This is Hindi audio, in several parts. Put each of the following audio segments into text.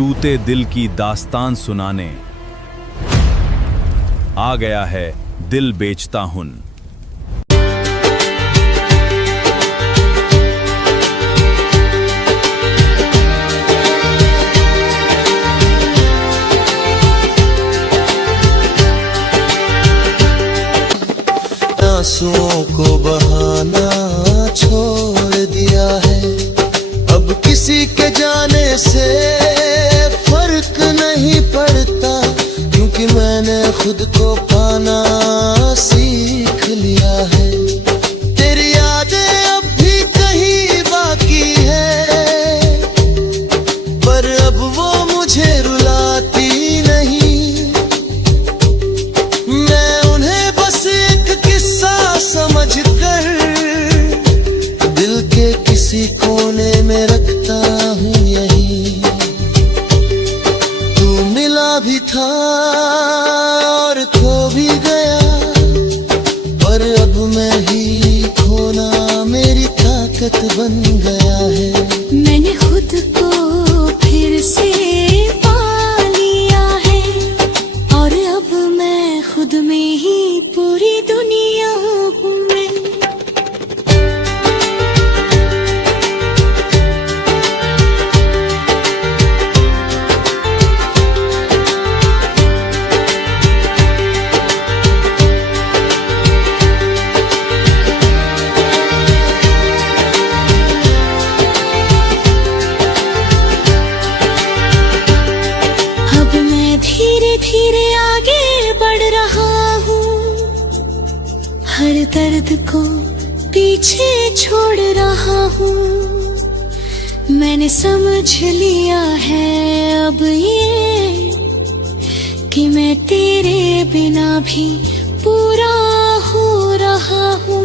टूटे दिल की दास्तान सुनाने आ गया है दिल बेचता हूं। आंसुओं को बहाना छोड़ दिया है, अब किसी के जाने से फर्क नहीं पड़ता, क्योंकि मैंने खुद को पाना सीख लिया है। तेरी यादें अब भी कहीं बाकी है, पर अब वो मुझे रुलाती नहीं। मैं उन्हें बस एक किस्सा समझ कर दिल के किसी कोने में रखता हूँ यहीं। तू मिला भी था और खो भी गया, पर अब मैं ही खोना मेरी ताकत बन गया है। मैंने खुद को फिर से पा लिया है, और अब मैं खुद में ही पूरी दुनिया हूँ मैं। अब मैं धीरे धीरे आगे बढ़ रहा हूँ, हर दर्द को पीछे छोड़ रहा हूँ। मैंने समझ लिया है अब ये कि मैं तेरे बिना भी पूरा हो रहा हूँ।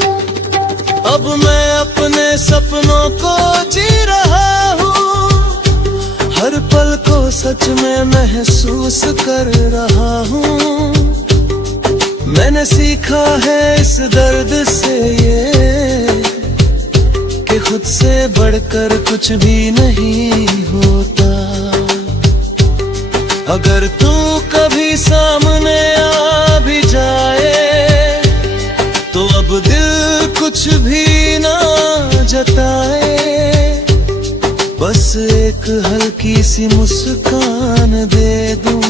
अब मैं अपने सपनों को जी रहा हूँ, हर पल को सच में महसूस कर रहा हूँ। मैंने सीखा है इस दर्द से ये कि खुद से बढ़कर कुछ भी नहीं होता। अगर तू कभी सामने आ भी जाए तो अब दिल कुछ भी ना जताए, बस एक हल्की सी मुस्कान दे दूं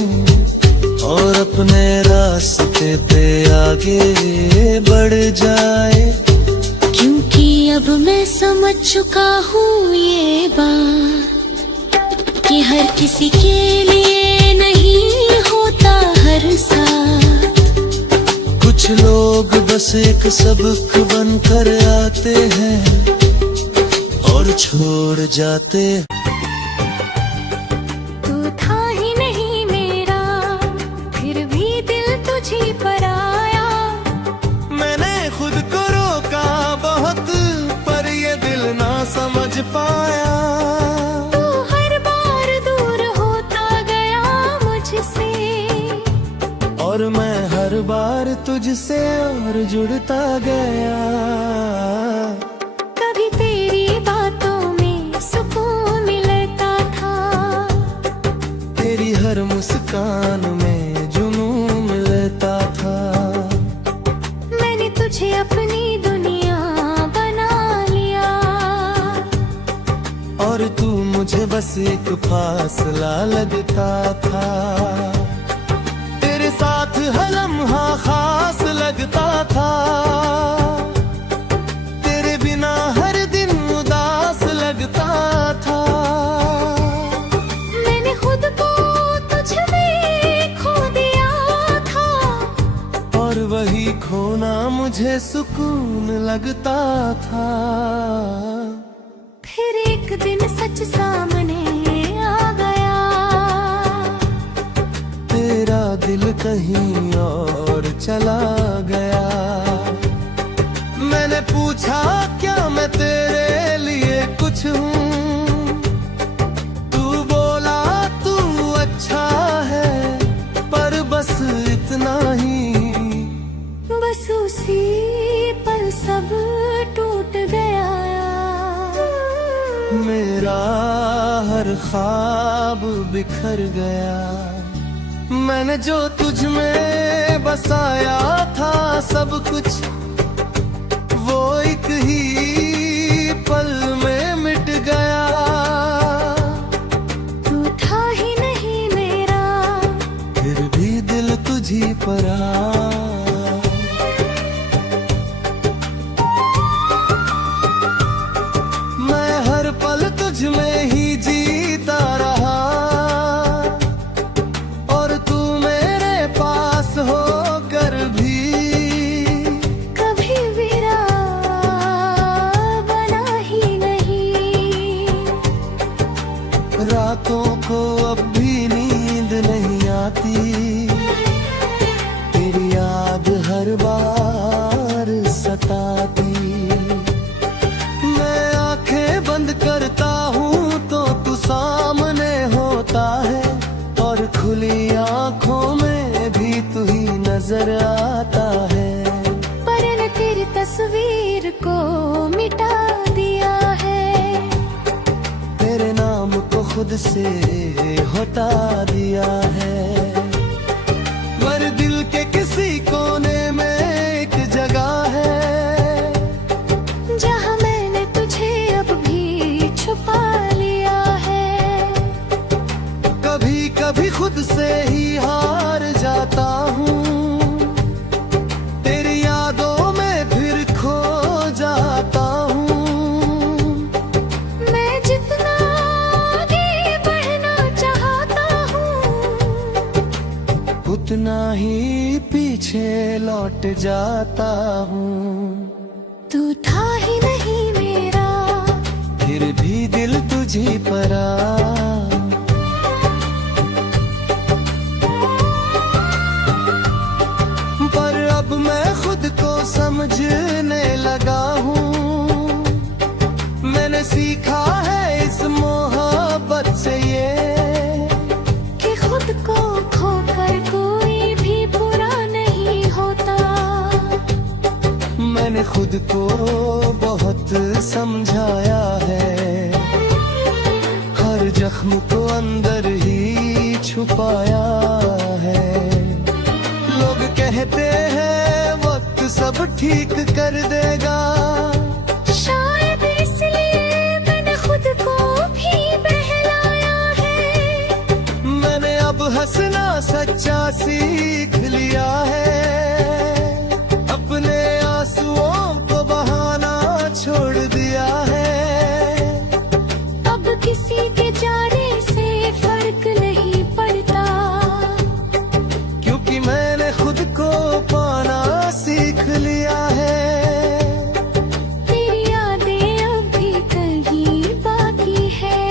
और अपने रास्ते पे आगे बढ़ जाए। क्योंकि अब मैं समझ चुका हूँ ये बात कि हर किसी के लिए नहीं होता हर साथ। कुछ लोग बस एक सबक बनकर आते हैं और छोड़ जाते। तू था ही नहीं मेरा, फिर भी दिल तुझी पर आया। मैंने खुद को रोका बहुत, पर ये दिल ना समझ पाया। तू हर बार दूर होता गया मुझसे, और मैं हर बार तुझसे और जुड़ता गया। कभी तेरी बातों में सुकून मिलता था, तेरी हर मुस्कान में जुनून मिलता था। मैंने तुझे अपनी दुनिया बना लिया, और तू मुझे बस एक फासला लगता था। तेरे साथ हर लम्हा खास लगता था, तेरे बिना हर दिन उदास लगता था। मैंने खुद को तुझ में खो दिया था, और वही खोना मुझे सुकून लगता था। फिर एक दिन सच सामने आ गया, तेरा दिल कहीं और चला गया। मैंने पूछा क्या मैं तेरे लिए कुछ हूँ, तू बोला तू अच्छा है, पर बस इतना ही। बस उसी पल सब टूट गया। मेरा मेरा हर ख्वाब बिखर गया। मैंने जो तुझ में बसाया था सब कुछ, वो एक ही पल में मिट गया। तू था ही नहीं मेरा, फिर भी दिल तुझी पर आ। मैं हर पल तुझ में ही जीता रहा, और तू मेरे पास होकर भी कभी मेरा बना ही नहीं। रातों को अब भी नींद नहीं आती, तेरी याद हर बार सताती। मैं आंखें बंद करता हूँ तो तू सामने होता है, और खुली आंखों में भी तू ही नजर आता है। पर न तेरी तस्वीर को मिटा दिया है, तेरे नाम को खुद से हटा दिया है। पर दिल के किसी कोने में एक जगह है, जहाँ मैंने तुझे अब भी छुपा लिया है। कभी कभी खुद से ही हार जाता हूँ, तेरी यादों में फिर खो जाता हूँ। मैं जितना आगे बढ़ना चाहता हूँ, उतना ही पीछे लौट जाता हूँ। तू था ही नहीं मेरा, फिर भी दिल तुझी पर आ। पर अब मैं खुद को समझने लगा हूँ, मैंने सीखा है इस मोहब्बत से ये, कि खुद को खोकर कोई भी पूरा नहीं होता। मैंने खुद को बहुत समझाया है, हर जख्म को अंदर ही छुपाया है। लोग कहते हैं वक्त सब ठीक कर देगा, शायद इसलिए मैंने खुद को भी बहलाया है। मैंने अब हंसना सच्चा सीख लिया है, अपने आंसुओं को बहाना छोड़ दिया है। अब किसी के जाने से फर्क नहीं पड़ता, क्योंकि मैंने खुद को पाना सीख लिया है। तेरी यादें अब भी कहीं बाकी है,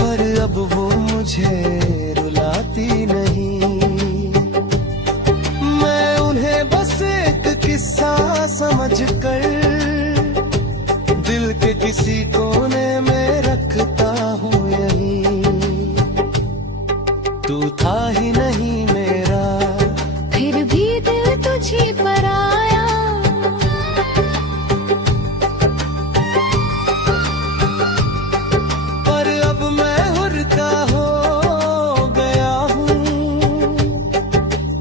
पर अब वो मुझे रुलाती नहीं। मैं उन्हें बस एक किस्सा समझकर दिल के किसी कोने में रखता हूँ यहीं। तू था ही नहीं मेरा, फिर भी दिल तुझी पर आया। पर अब मैं हुर्का हो गया हूँ,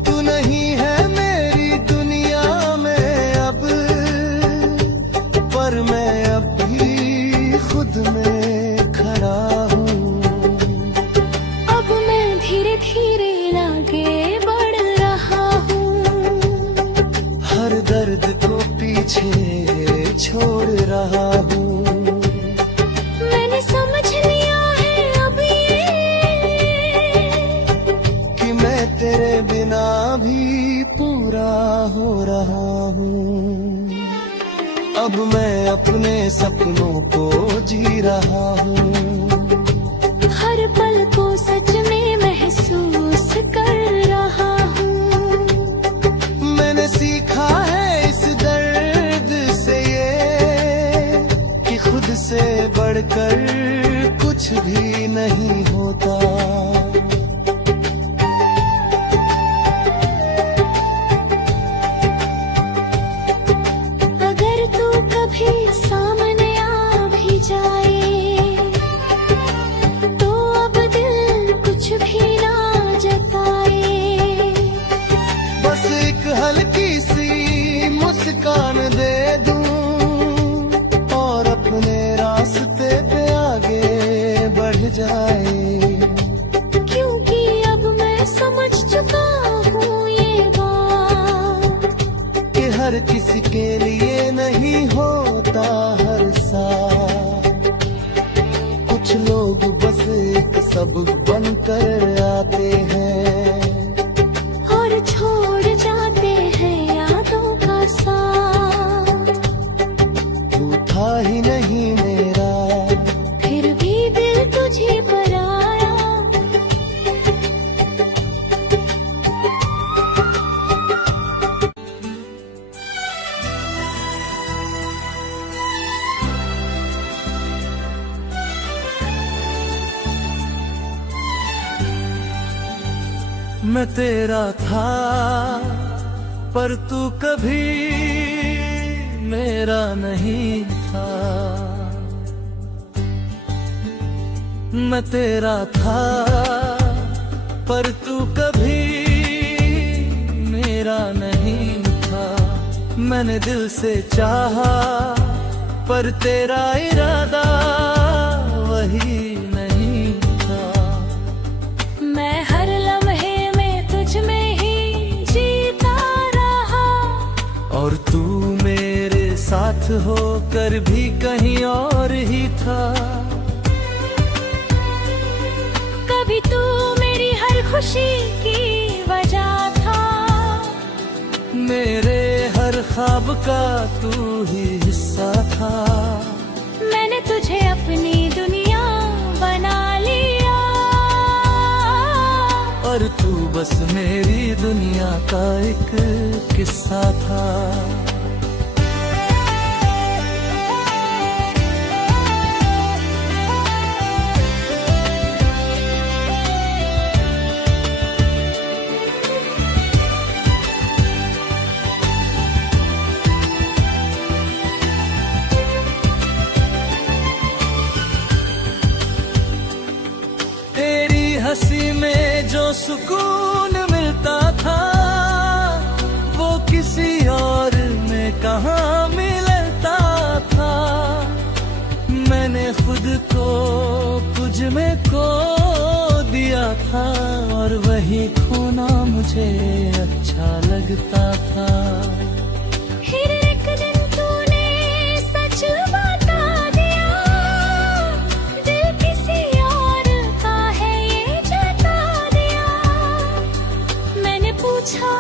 तू नहीं है मेरी दुनिया में अब, पर मैं अब भी खुद में खड़ा हूँ। अब मैं धीरे धीरे आगे बढ़ रहा हूँ, हर दर्द को पीछे छोड़ रहा हूँ। मैंने समझ लिया है अब ये, कि मैं तेरे बिना भी पूरा हो रहा हूँ। अब मैं अपने सपनों को जी रहा हूँ, हर पल को सच में महसूस कर रहा हूँ। मैंने सीखा है इस दर्द से ये, कि खुद से बढ़कर कुछ भी नहीं होता। अगर तू कभी सामने आ भी जाए, जाए, क्योंकि अब मैं समझ चुका हूँ ये बात कि हर किसी के लिए नहीं होता हर साथ। कुछ लोग बस एक सबक बनकर आते हैं और छोड़ जाते हैं यादों का साथ। तू था ही नहीं मेरा, फिर भी दिल तुझे पर आया। मैं तेरा था पर तू कभी मेरा नहीं था। मैं तेरा था पर तू कभी मेरा नहीं था। मैंने दिल से चाहा पर तेरा इरादा वही नहीं था। मैं हर लम्हे में तुझ में ही जीता रहा, और तू मेरे साथ होकर भी कहीं और ही था। कभी तू मेरी हर खुशी की वजह था। मेरे हर ख्वाब का तू ही हिस्सा था। मैंने तुझे अपनी दुनिया बना लिया, और तू बस मेरी दुनिया का एक किस्सा था। तेरी हंसी में जो सुकून मिलता था वो किसी और में कहाँ मिलता था। मैंने खुद को तुझ में खो दिया था, और वही खोना मुझे अच्छा लगता था। फिर एक दिन तूने सच बता दिया, दिल किसी और का है ये जता दिया। मैंने पूछा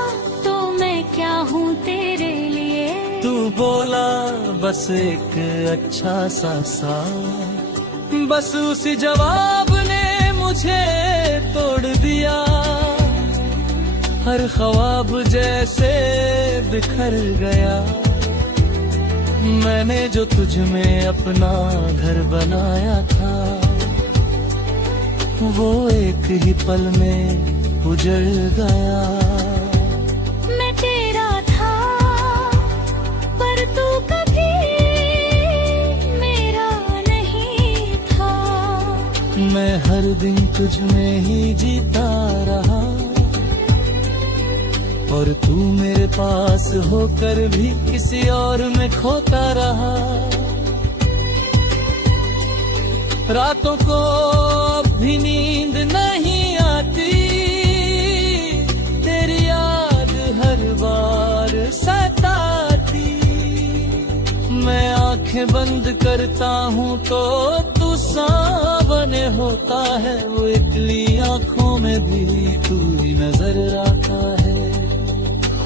तो मैं क्या हूँ तेरे लिए, तू बोला बस एक अच्छा सा साथ। बस उसी जवाब ने मुझे तोड़ दिया। हर ख्वाब जैसे बिखर गया। मैंने जो तुझ में अपना घर बनाया था वो एक ही पल में उजड़ गया। मैं तेरा था पर तू कभी मेरा नहीं था। मैं हर दिन तुझ में ही जीता रहा, और तू मेरे पास होकर भी किसी और में खोता रहा। रातों को अब भी नींद नहीं आती, तेरी याद हर बार सताती। मैं आंखें बंद करता हूँ तो तू सामने होता है। वो इकली आंखों में भी तू ही नजर आता है।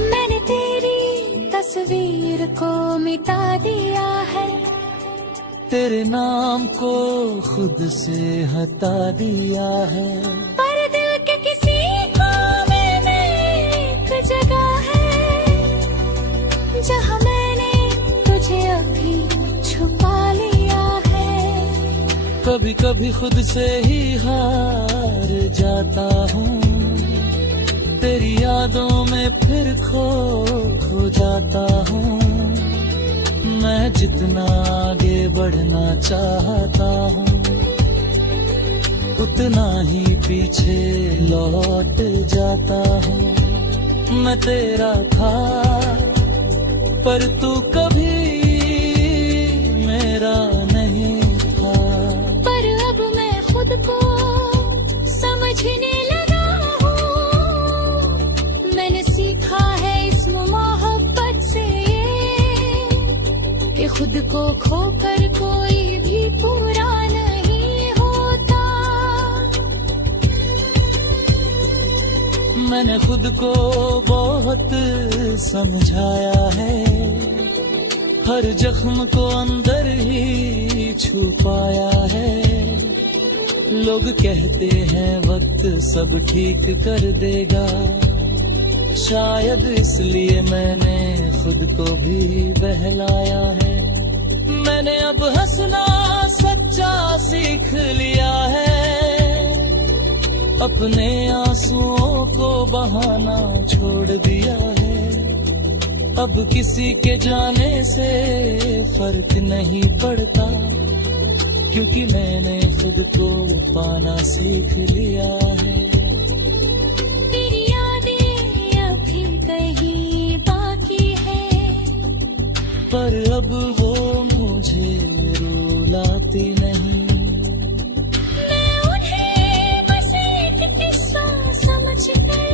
मैंने तेरी तस्वीर को मिटा दिया है, तेरे नाम को खुद से हटा दिया है। पर दिल के किसी कोने में एक जगह है जहाँ मैंने तुझे अभी छुपा लिया है। कभी कभी खुद से ही हार जाता हूँ, तेरी यादों में फिर खो जाता हूँ। मैं जितना आगे बढ़ना चाहता हूँ उतना ही पीछे लौट जाता हूँ। मैं तेरा था पर तू कभी मेरा नहीं था। पर अब मैं खुद को मैंने खुद को बहुत समझाया है, हर जख्म को अंदर ही छुपाया है। लोग कहते हैं वक्त सब ठीक कर देगा, शायद इसलिए मैंने खुद को भी बहलाया है। मैंने अब हंसना सच्चा सीख लिया है, अपने आंसुओं को बहाना छोड़ दिया है। अब किसी के जाने से फर्क नहीं पड़ता, क्योंकि मैंने खुद को पाना सीख लिया है। तेरी यादें अभी कहीं बाकी है, पर अब वो मुझे रुलाती नहीं। मैं उन्हें बस एक किस्सा समझकर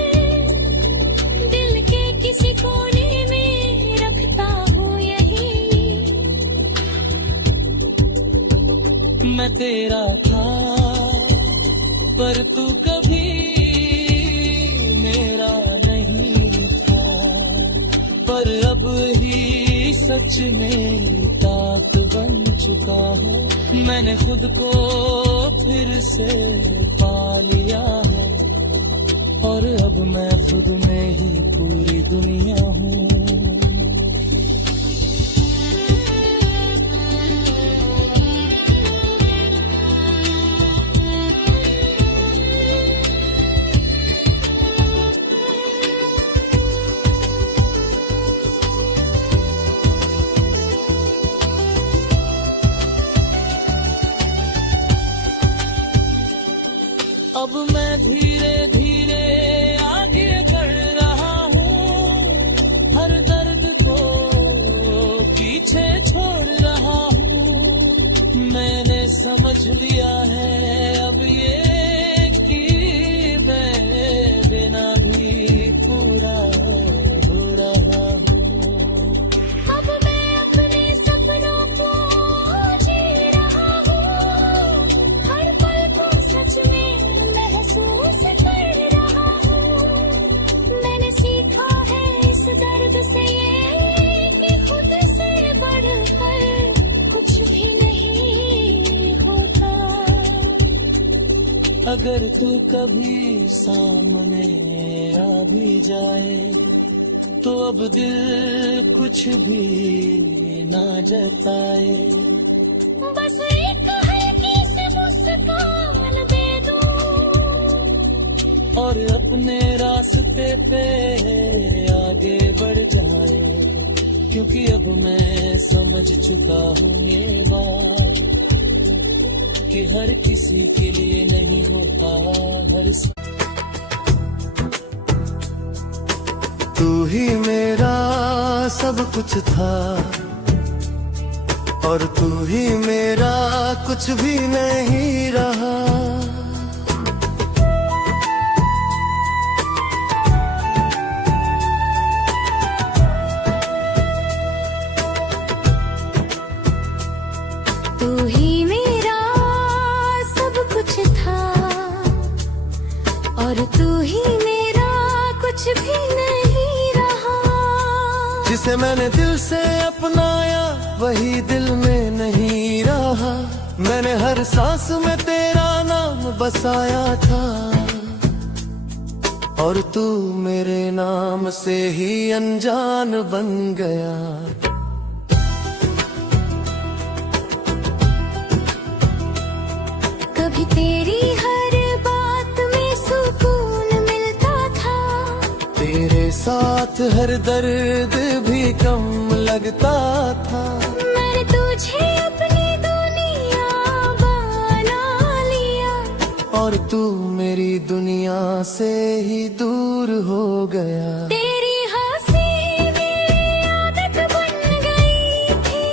दिल के किसी कोने में रखता हूँ यही। मैं तेरा था पर तू कभी मेरा नहीं था, पर अब ही सच मेरी तात बन चुका है। मैंने खुद को फिर से पा लिया है, और अब मैं खुद में ही पूरी दुनिया हूँ। अब मैं धीरे धीरे आगे बढ़ रहा हूँ, हर दर्द को पीछे छोड़ रहा हूँ। मैंने समझ लिया है अब ये कि मैं बिना भी पूरा हो रहा हूँ। अब मैं अपने सपनों को जी रहा हूँ, हर पल को सच में महसूस कर रहा हूँ। मैंने सीखा है इस दर्द से ये कि खुद से बढ़कर कुछ भी नहीं होता। अगर तू कभी सामने आ भी जाए, तो अब दिल कुछ भी ना जताए। बस एक हल्की सी मुस्कान दे दूं, और अपने रास्ते पे आगे बढ़ जाए, क्योंकि अब मैं समझ चुका हूँ ये बात कि हर किसी के लिए नहीं होता हर। तू ही मेरा सब कुछ था, और तू ही मेरा कुछ भी नहीं रहा। तू ही मेरा सब कुछ था, और तू ही मेरा कुछ भी नहीं रहा। जिसे मैंने दिल से अपनाया वही दिल में नहीं रहा। मैंने हर सांस में तेरा नाम बसाया था, और तू मेरे नाम से ही अनजान बन गया। कभी तेरी हर बात में सुकून मिलता था, तेरे साथ हर दर्द भी कम लगता था। मैंने तुझे अपनी दुनिया बना लिया, और तू मेरी दुनिया से ही दूर हो गया। तेरी हंसी मेरी आदत बन गई थी,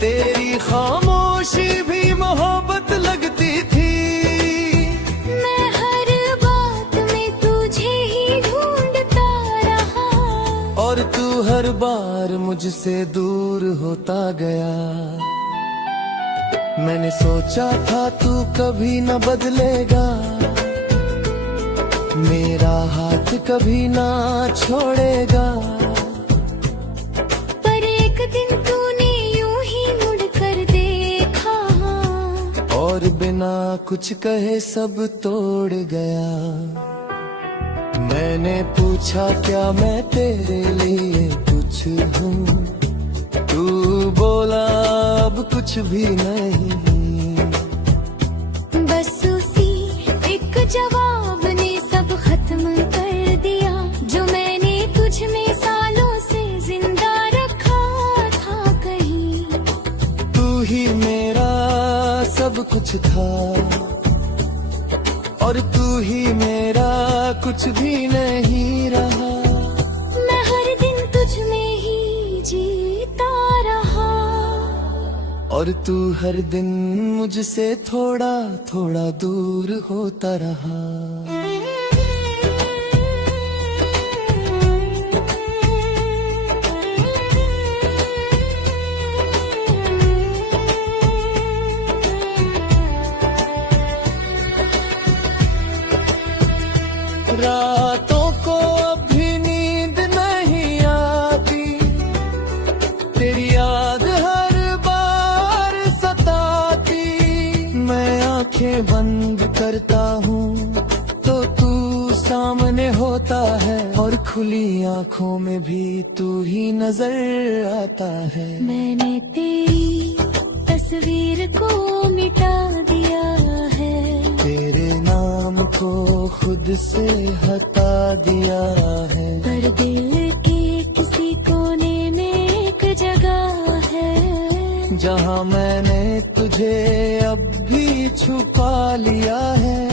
तेरी खामोशी भी मोहब्बत लगती थी। मैं हर बात में तुझे ही ढूंढता रहा, और तू हर बार मुझसे दूर होता गया। मैंने सोचा था तू कभी न बदलेगा, मेरा हाथ कभी ना छोड़ेगा। पर एक दिन तूने यूं ही मुड़कर देखा और बिना कुछ कहे सब तोड़ गया। मैंने पूछा क्या मैं तेरे लिए कुछ हूँ, तू बोला अब कुछ भी नहीं। बस उसी एक जवाब ने सब खत्म कर दिया, जो मैंने तुझ में सालों से जिंदा रखा था कहीं। तू ही मेरा सब कुछ था और तू ही मेरा कुछ भी नहीं रहा। मैं हर दिन तुझ में ही जीता रहा और तू हर दिन मुझसे थोड़ा थोड़ा दूर होता रहा। रातों को अभी नींद नहीं आती, तेरी याद हर बार सताती। मैं आंखें बंद करता हूँ तो तू सामने होता है, और खुली आंखों में भी तू ही नजर आता है। मैंने तेरी तस्वीर को मिटा दिया है, तेरे नाम को खुद से हटा दिया है। पर दिल के किसी कोने में एक जगह है, जहाँ मैंने तुझे अब भी छुपा लिया है।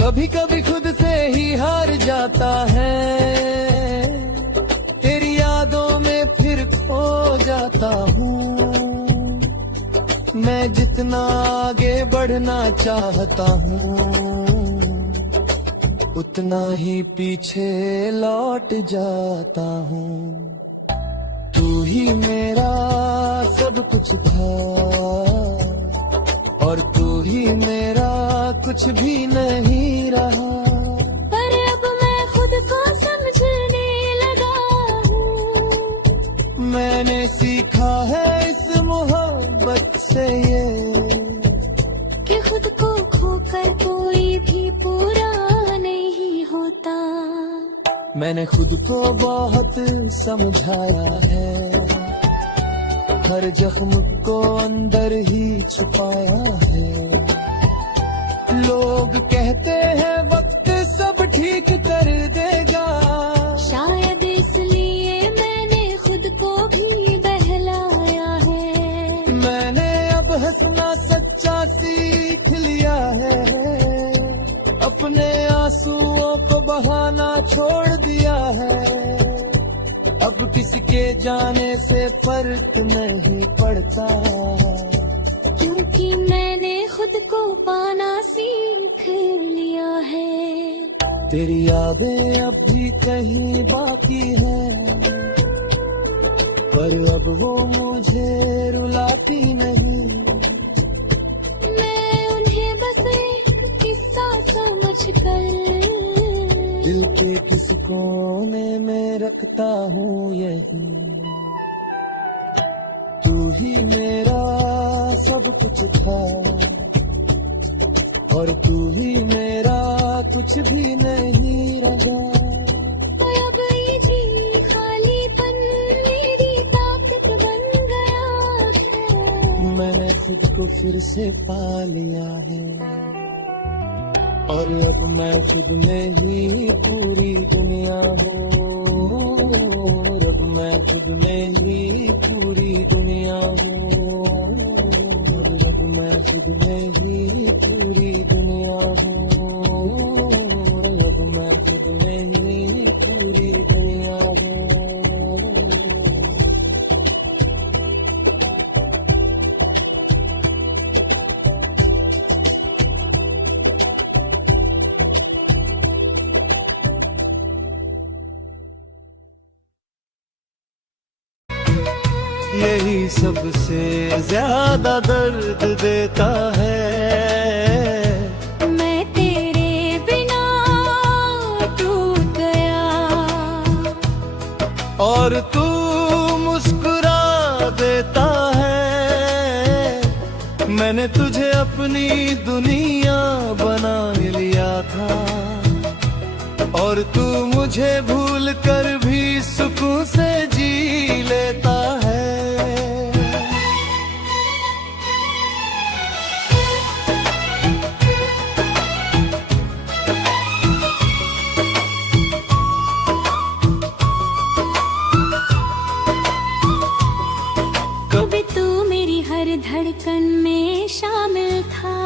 कभी कभी खुद से ही हार जाता है, तेरी यादों में फिर खो जाता हूँ। मैं जितना आगे बढ़ना चाहता हूँ, उतना ही पीछे लौट जाता हूँ। तू ही मेरा सब कुछ था और तू ही मेरा कुछ भी नहीं रहा। पर अब मैं खुद को समझने लगा हूँ। मैंने सीखा है इस मोहब्बत से ये, कि खुद को खोकर कोई भी पूरा नहीं होता। मैंने खुद को बहुत समझाया है, हर जख्म को अंदर ही छुपाया है। लोग कहते हैं वक्त सब ठीक कर देगा, शायद इसलिए मैंने खुद को भी बहलाया है। मैंने अब हंसना सच्चा सीख लिया है, अपने आंसुओं को बहाना छोड़ दिया है। अब किसके जाने से फर्क नहीं पड़ता, क्योंकि मैंने खुद को पाना सीख लिया है। तेरी यादें अब भी कहीं बाकी हैं, पर अब वो मुझे रुलाती नहीं। मैं उन्हें बस एक किस्सा समझकर दिल के किस कोने में रखता हूँ यही। तू ही मेरा सब कुछ था और तू ही मेरा कुछ भी नहीं रहा। अब ये जी खालीपन मेरी ताकत बन गया है। मैंने खुद को फिर से पा लिया है और अब मैं खुद में ही पूरी दुनिया हूँ। अब मैं खुद में ही पूरी दुनिया हूँ। अब मैं खुद में ही पूरी दुनिया हूँ। अब मैं खुद में ही पूरी दुनिया हूँ। यही सबसे ज्यादा दर्द देता है। मैं तेरे बिना अपनी दुनिया बना लिया था, और तू मुझे भूल कर भी सुकून से जी लेता है। कभी तू मेरी हर धड़कन में शामिल था,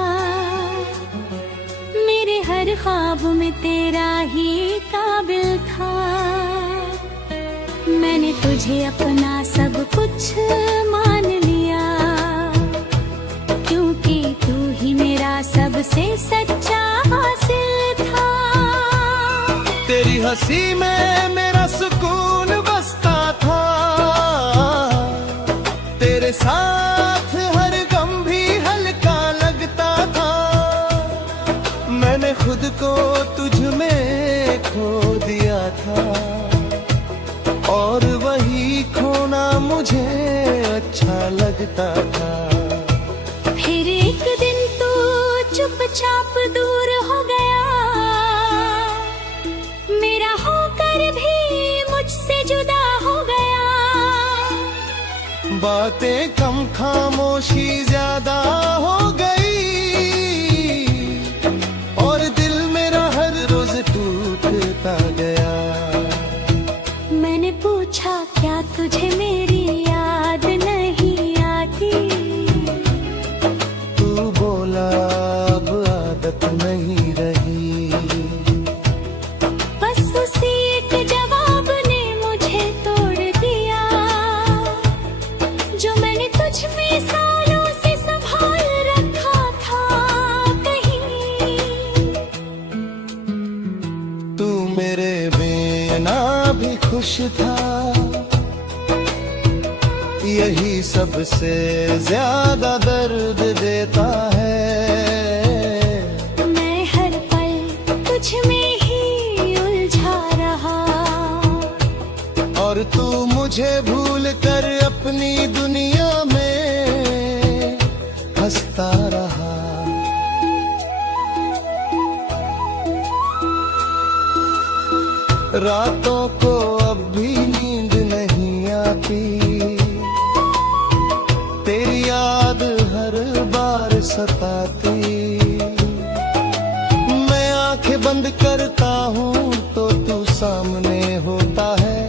मेरे हर ख्वाब में तेरा ही काबिल था। मैंने तुझे अपना सब कुछ मान लिया, क्योंकि तू ही मेरा सबसे सच्चा हासिल था। तेरी हंसी में मेरा सुकून बसता था, तेरे साथ हर गम भी हल्का लगता था। मैंने खुद को तुझ में खो दिया था, और वही खोना मुझे अच्छा लगता था। फिर एक दिन तू चुपचाप दूर हो गया, मेरा होकर भी मुझसे जुदा हो गया। बातें कम खामोशी ज्यादा हो गई, और दिल मेरा हर रोज टूटता गया। मैंने पूछा क्या तुझे मेरी याद नहीं आती, तू बोला अब आदत नहीं रही। बस उसी एक जवाब ने मुझे तोड़ दिया, जो मैंने तुझ में सालों से संभाल रखा था कहीं। तू मेरे बिना भी खुश था, यही सबसे ज्यादा दर्द देता है। मैं हर पल तुझ में ही उलझा रहा, और तू मुझे भूल कर अपनी दुनिया में हंसता रहा। रातों को अब भी नींद नहीं आती, तेरी याद हर बार सताती। मैं आंखें बंद करता हूँ तो तू सामने होता है,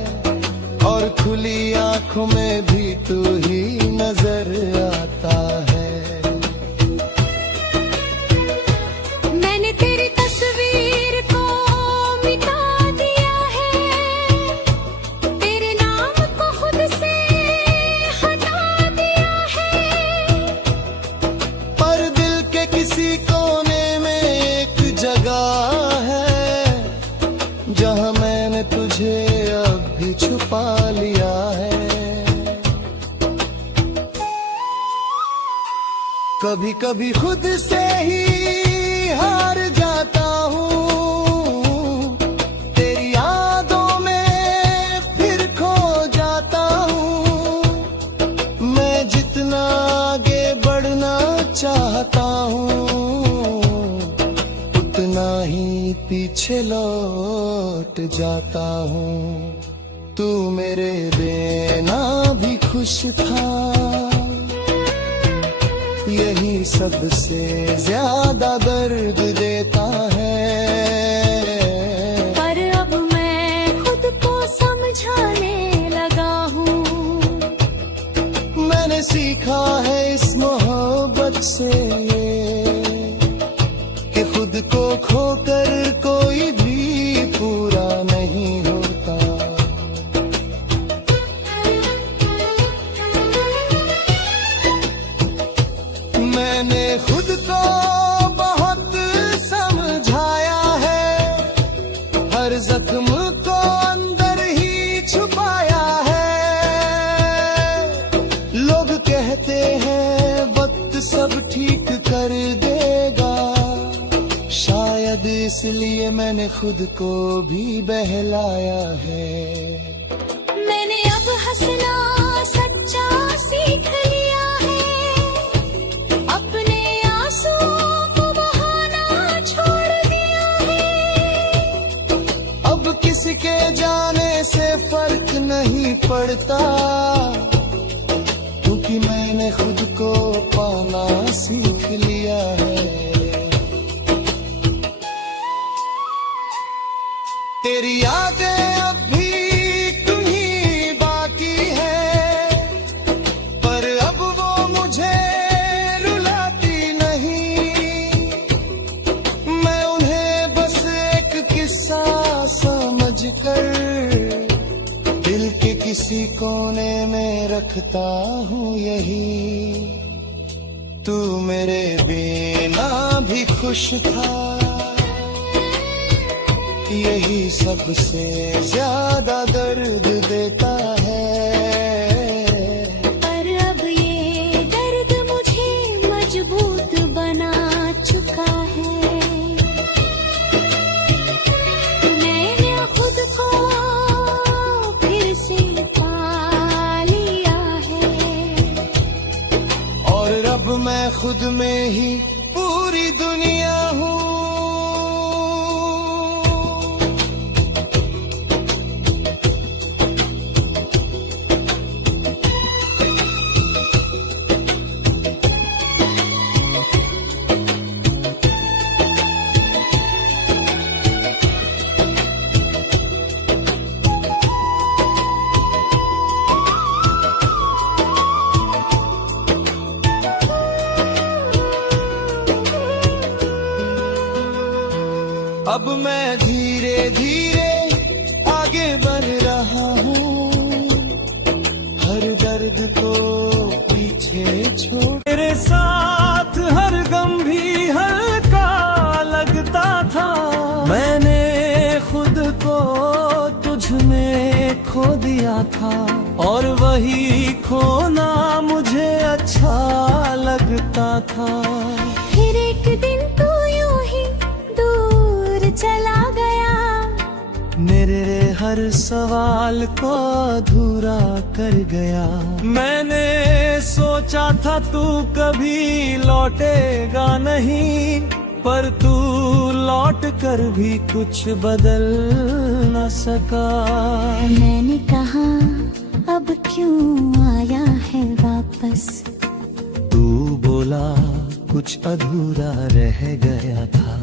और खुली आंखों में भी तू ही नजर आता है। मैंने तेरी तस्वीर को मिटा दिया है, तेरे नाम को खुद से हटा दिया है। पर दिल के किसी कोने में एक जगह है, जहाँ मैंने तुझे अब भी छुपा लिया है। कभी कभी खुद से ही हार जाता हूँ, तेरी यादों में फिर खो जाता हूँ। मैं जितना आगे बढ़ना चाहता हूँ, उतना ही पीछे लौट जाता हूँ। तू मेरे बिना भी खुश था, यही सबसे ज्यादा दर्द देता है। पर अब मैं खुद को समझाने लगा हूँ, मैंने सीखा है इस मोहब्बत से कि खुद को खोकर कोई भी पूरा नहीं होता। मैंने खुद को बहुत समझाया है, हर जख्म को अंदर ही छुपाया है। लोग कहते हैं वक्त सब ठीक कर देगा, शायद इसलिए मैंने खुद को भी बहलाया है। मैंने अब हंसना सच्चा सीख लिया है, अपने आंसू पड़ता, क्योंकि मैंने खुद को पाना सीख लिया है। तेरी यादें अब भी तुम्हीं बाकी है, पर अब वो मुझे रुलाती नहीं। मैं उन्हें बस एक किस्सा समझकर दिल के किसी कोने में रखता हूँ यही। तू मेरे बिना भी खुश था, यही सबसे ज्यादा दर्द देता है। पर अब ये दर्द मुझे मजबूत बना चुका है। मैंने खुद को फिर से पा लिया है, और अब मैं खुद में ही पूरी दुनिया हूँ। अब मैं धीरे धीरे आगे बढ़ रहा हूँ, हर दर्द को पीछे छोड़। तेरे साथ हर गम भी हल्का लगता था, मैंने खुद को तुझ में खो दिया था, और वही खोना मुझे अच्छा लगता था। फिर एक दिन तू यूं ही दूर चला गया, मेरे हर सवाल को अधूरा कर गया। मैंने सोचा था तू कभी लौटेगा नहीं, पर तू लौट कर भी कुछ बदल न सका। मैंने कहा अब क्यों आया है वापस, तू बोला कुछ अधूरा रह गया था।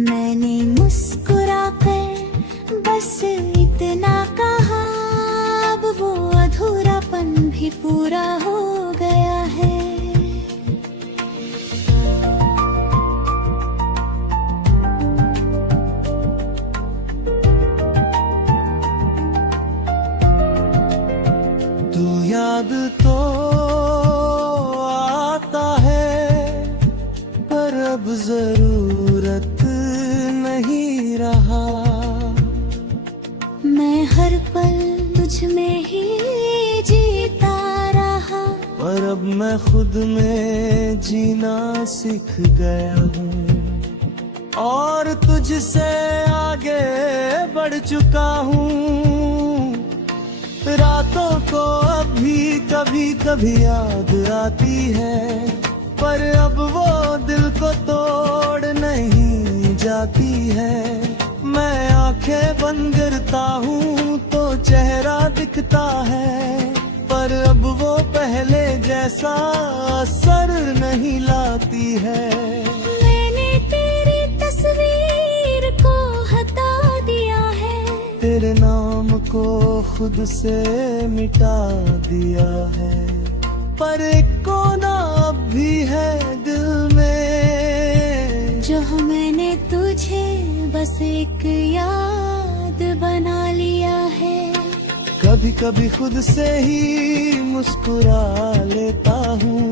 मैंने मुस्कुराकर बस इतना कहा, अब वो अधूरापन भी पूरा हो गया है। तू याद तो आता है, पर अब जरूरत नहीं रहा। मैं हर पल तुझ में ही जीता रहा, पर अब मैं खुद में जीना सीख गया हूँ, और तुझसे आगे बढ़ चुका हूँ। रातों को अभी कभी कभी याद आती है, पर अब वो दिल को तोड़ नहीं जाती है। मैं आंखें बंद करता हूँ तो चेहरा दिखता है, पर अब वो पहले जैसा असर नहीं लाती है। मैंने तेरी तस्वीर को हटा दिया है, तेरे नाम को खुद से मिटा दिया है, पर एक कोना अब भी है दिल में, जो मैंने तुझे बस एक याद बना लिया है। कभी कभी खुद से ही मुस्कुरा लेता हूँ,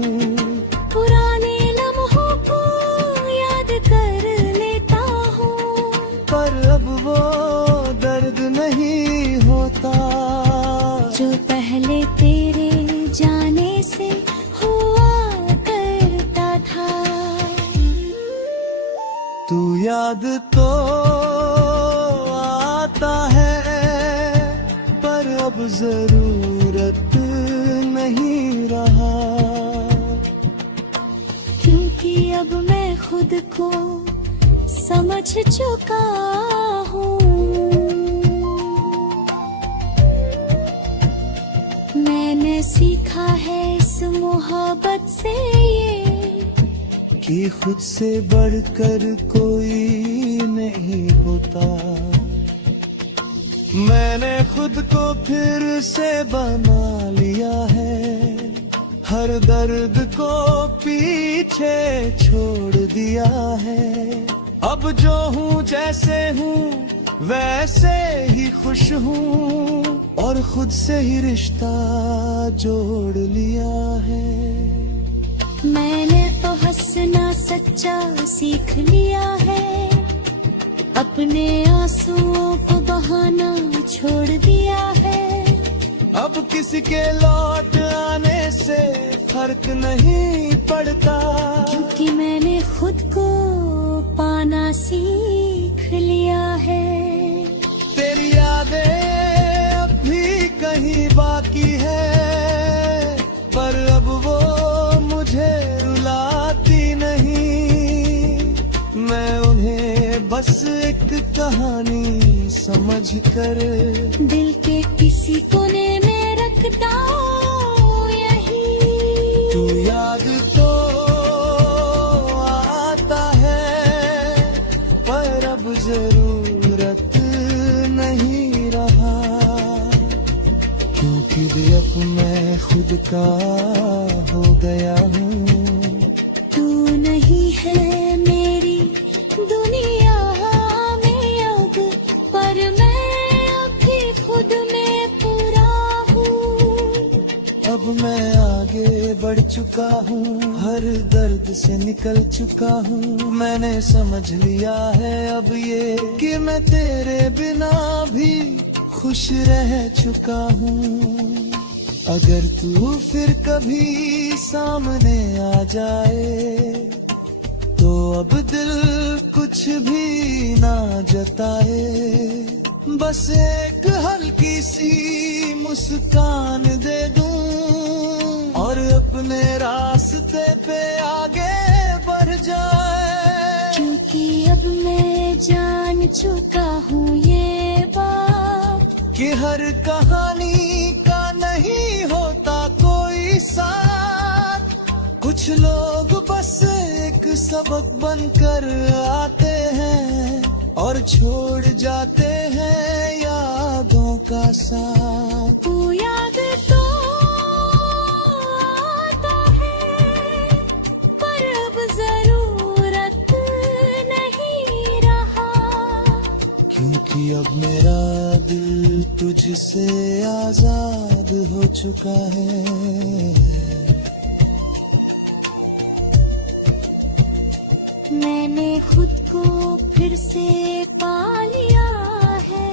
पुराने लम्हों को याद कर लेता हूँ, पर अब वो दर्द नहीं होता जो पहले तेरे जाने से हुआ करता था। तू याद तो आता है, पर अब जरूरत नहीं रहा, क्योंकि अब मैं खुद को समझ चुका हूँ। मैंने सीखा है इस मोहब्बत से ये कि खुद से बढ़कर कोई नहीं होता। मैंने खुद को फिर से बना लिया है, हर दर्द को पीछे छोड़ दिया है। अब जो हूँ जैसे हूँ वैसे ही खुश हूँ, और खुद से ही रिश्ता जोड़ लिया है। मैंने तो हंसना सच्चा सीख लिया है, अपने आंसुओं को बहाना छोड़ दिया है। अब किसी के लौट आने से फर्क नहीं पड़ता, क्योंकि मैंने खुद को पाना सीख लिया है। तेरी यादें अब भी कहीं बाकी है, पर अब वो मुझे रुलाती नहीं। मैं उन्हें बस एक कहानी समझ कर दिल के किसी कोने में रखता हूँ यही। तू याद तो आता है, पर अब जरूरत नहीं रहा, क्योंकि अब मैं खुद का हो गया हूँ। तू नहीं है मेरी दुनिया में अब, पर मैं अब भी खुद में पूरा हूँ। अब मैं आगे बढ़ चुका हूँ, हर दर्द से निकल चुका हूँ। मैंने समझ लिया है अब ये कि मैं तेरे बिना भी खुश रह चुका हूँ। अगर तू फिर कभी सामने आ जाए, तो अब दिल कुछ भी ना जताए, बस एक हल्की सी मुस्कान दे दूं, और अपने रास्ते पे आगे बढ़ जाए। क्योंकि अब मैं जान चुका हूँ ये बात, कि हर कहानी का नहीं होता कोई साथ। कुछ लोग बस एक सबक बनकर आते हैं, और छोड़ जाते हैं यादों का साथ। तू याद तो आता है, पर अब जरूरत नहीं रहा, क्योंकि अब मेरा दिल तुझसे आजाद हो चुका है। मैंने खुद को फिर से पा लिया है,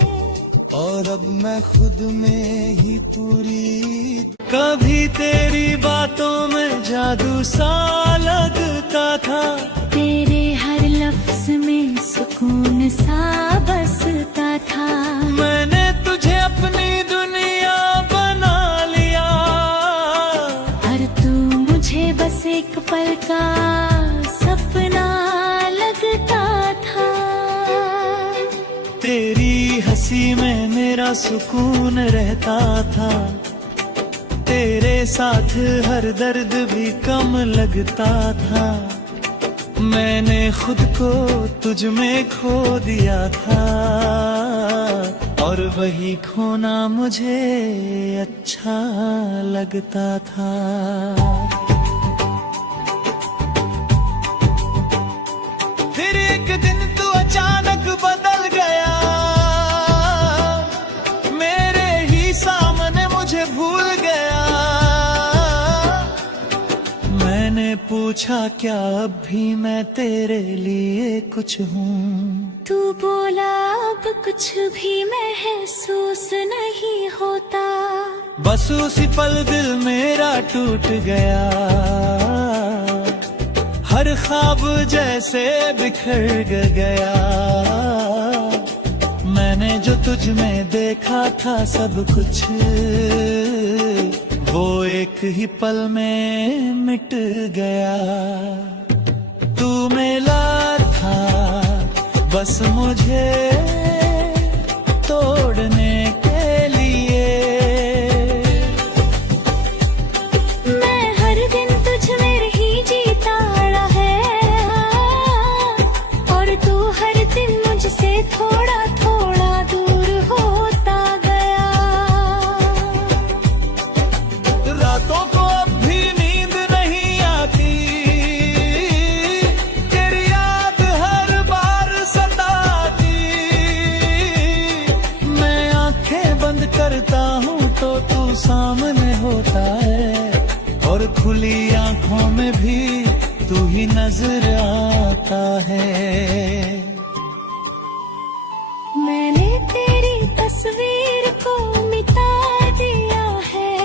और अब मैं खुद में ही पूरी। कभी तेरी बातों में जादू सा लगता था, तेरे हर लफ्ज में सुकून सा बसता था। मैंने तुझे अपनी दुनिया बना लिया, हर तू मुझे बस एक पल का सपना लगता था। तेरी हंसी में मेरा सुकून रहता था, तेरे साथ हर दर्द भी कम लगता था। मैंने खुद को तुझ में खो दिया था, और वही खोना मुझे अच्छा लगता था। फिर एक दिन तू अचानक बदल गया, मेरे ही सामने मुझे भूल गया। मैंने पूछा क्या अब भी मैं तेरे लिए कुछ हूँ? तू बोला अब कुछ भी महसूस नहीं होता। बस उसी पल दिल मेरा टूट गया, हर ख्वाब जैसे बिखर गया। मैंने जो तुझ में देखा था सब कुछ, वो एक ही पल में मिट गया। तू मिला था बस मुझे तोड़ने के लिए, थोड़ा थोड़ा दूर होता गया। रातों को अब भी नींद नहीं आती, तेरी याद हर बार सताती। मैं आंखें बंद करता हूँ तो तू सामने होता है, और खुली आंखों में भी तू ही नजर आता है। मैंने तेरी तस्वीर को मिटा दिया है,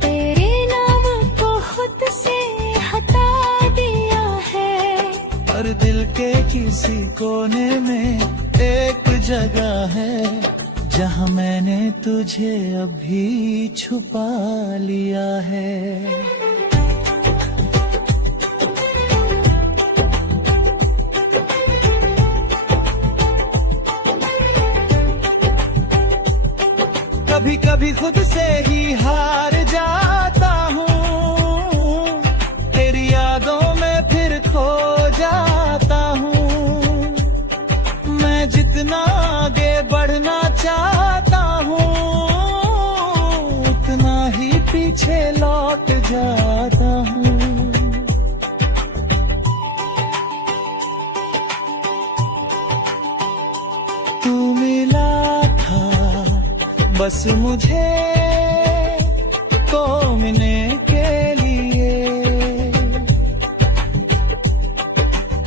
तेरे नाम को खुद से हटा दिया है। पर दिल के किसी कोने में एक जगह है, जहाँ मैंने तुझे अभी छुपा लिया है। कभी कभी खुद से ही हार जाता हूँ, तेरी यादों में फिर खो जाता हूँ। मैं जितना आगे बढ़ना चाहता हूँ, उतना ही पीछे लौट जाता हूँ। तू मिला था बस मुझे तो मिलने के लिए,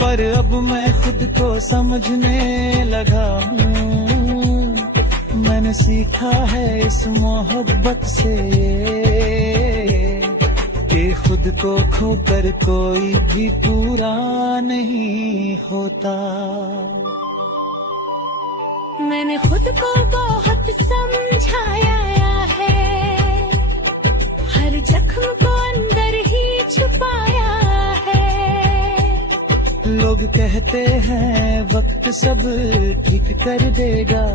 पर अब मैं खुद को समझने लगा हूँ। मैंने सीखा है इस मोहब्बत से कि खुद को खोकर कोई भी पूरा नहीं होता। मैंने खुद को बहुत समझाया है, हर जख्म को अंदर ही छुपाया है। लोग कहते हैं वक्त सब ठीक कर देगा,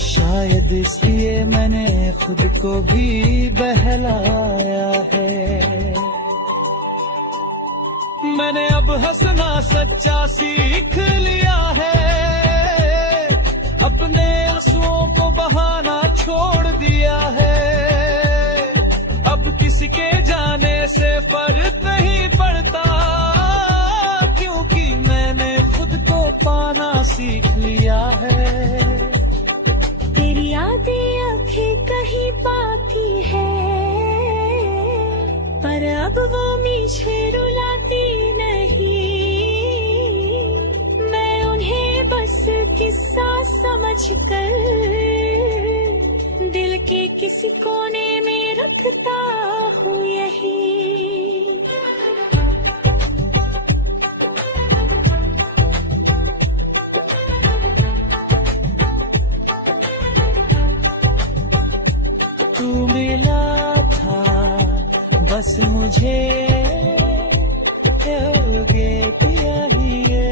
शायद इसलिए मैंने खुद को भी बहलाया है। मैंने अब हंसना सच्चा सीख लिया है, अपने आंसुओं को बहाना छोड़ दिया है। अब किसी के जाने से फर्क नहीं पड़ता, क्योंकि मैंने खुद को पाना सीख लिया है। तेरी यादें अभी कहीं बाकी है, पर अब वो मुझे रुलाती नहीं। मैं उन्हें बस किस्सा समझकर दिल के किसी कोने में रखता हूँ यही। तू मिला था बस मुझे किया ही है,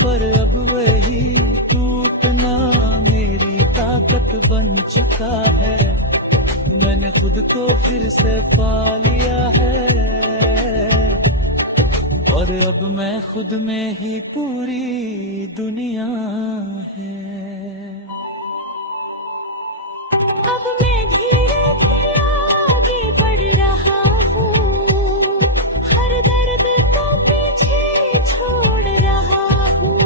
पर अब वही टूटना मेरी ताकत बन चुका है। मैंने खुद को फिर से पा लिया है, और अब मैं खुद में ही पूरी दुनिया है। अब मैं धीरे धीरे आगे बढ़ रहा हूँ, हर दर्द को पीछे छोड़ रहा हूँ।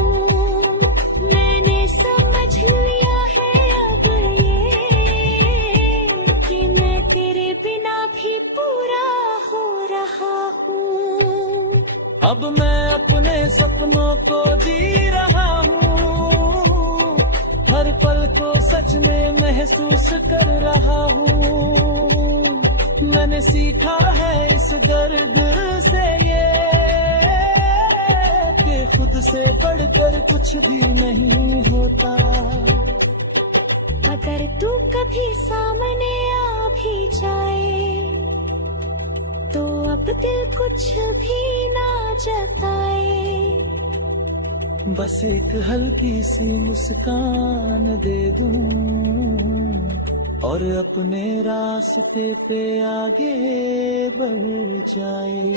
मैंने समझ लिया है अब ये कि मैं तेरे बिना भी पूरा हो रहा हूँ। अब मैं अपने सपनों को जी रहा हूँ, हर पल को सच में महसूस कर रहा हूँ। मैंने सीखा है इस दर्द से ये कि खुद से बढ़कर कुछ भी नहीं होता। अगर तू कभी सामने आ भी जाए तो अब दिल कुछ भी ना जताए। बस एक हल्की सी मुस्कान दे दूं और अपने रास्ते पे आगे बढ़ जाए।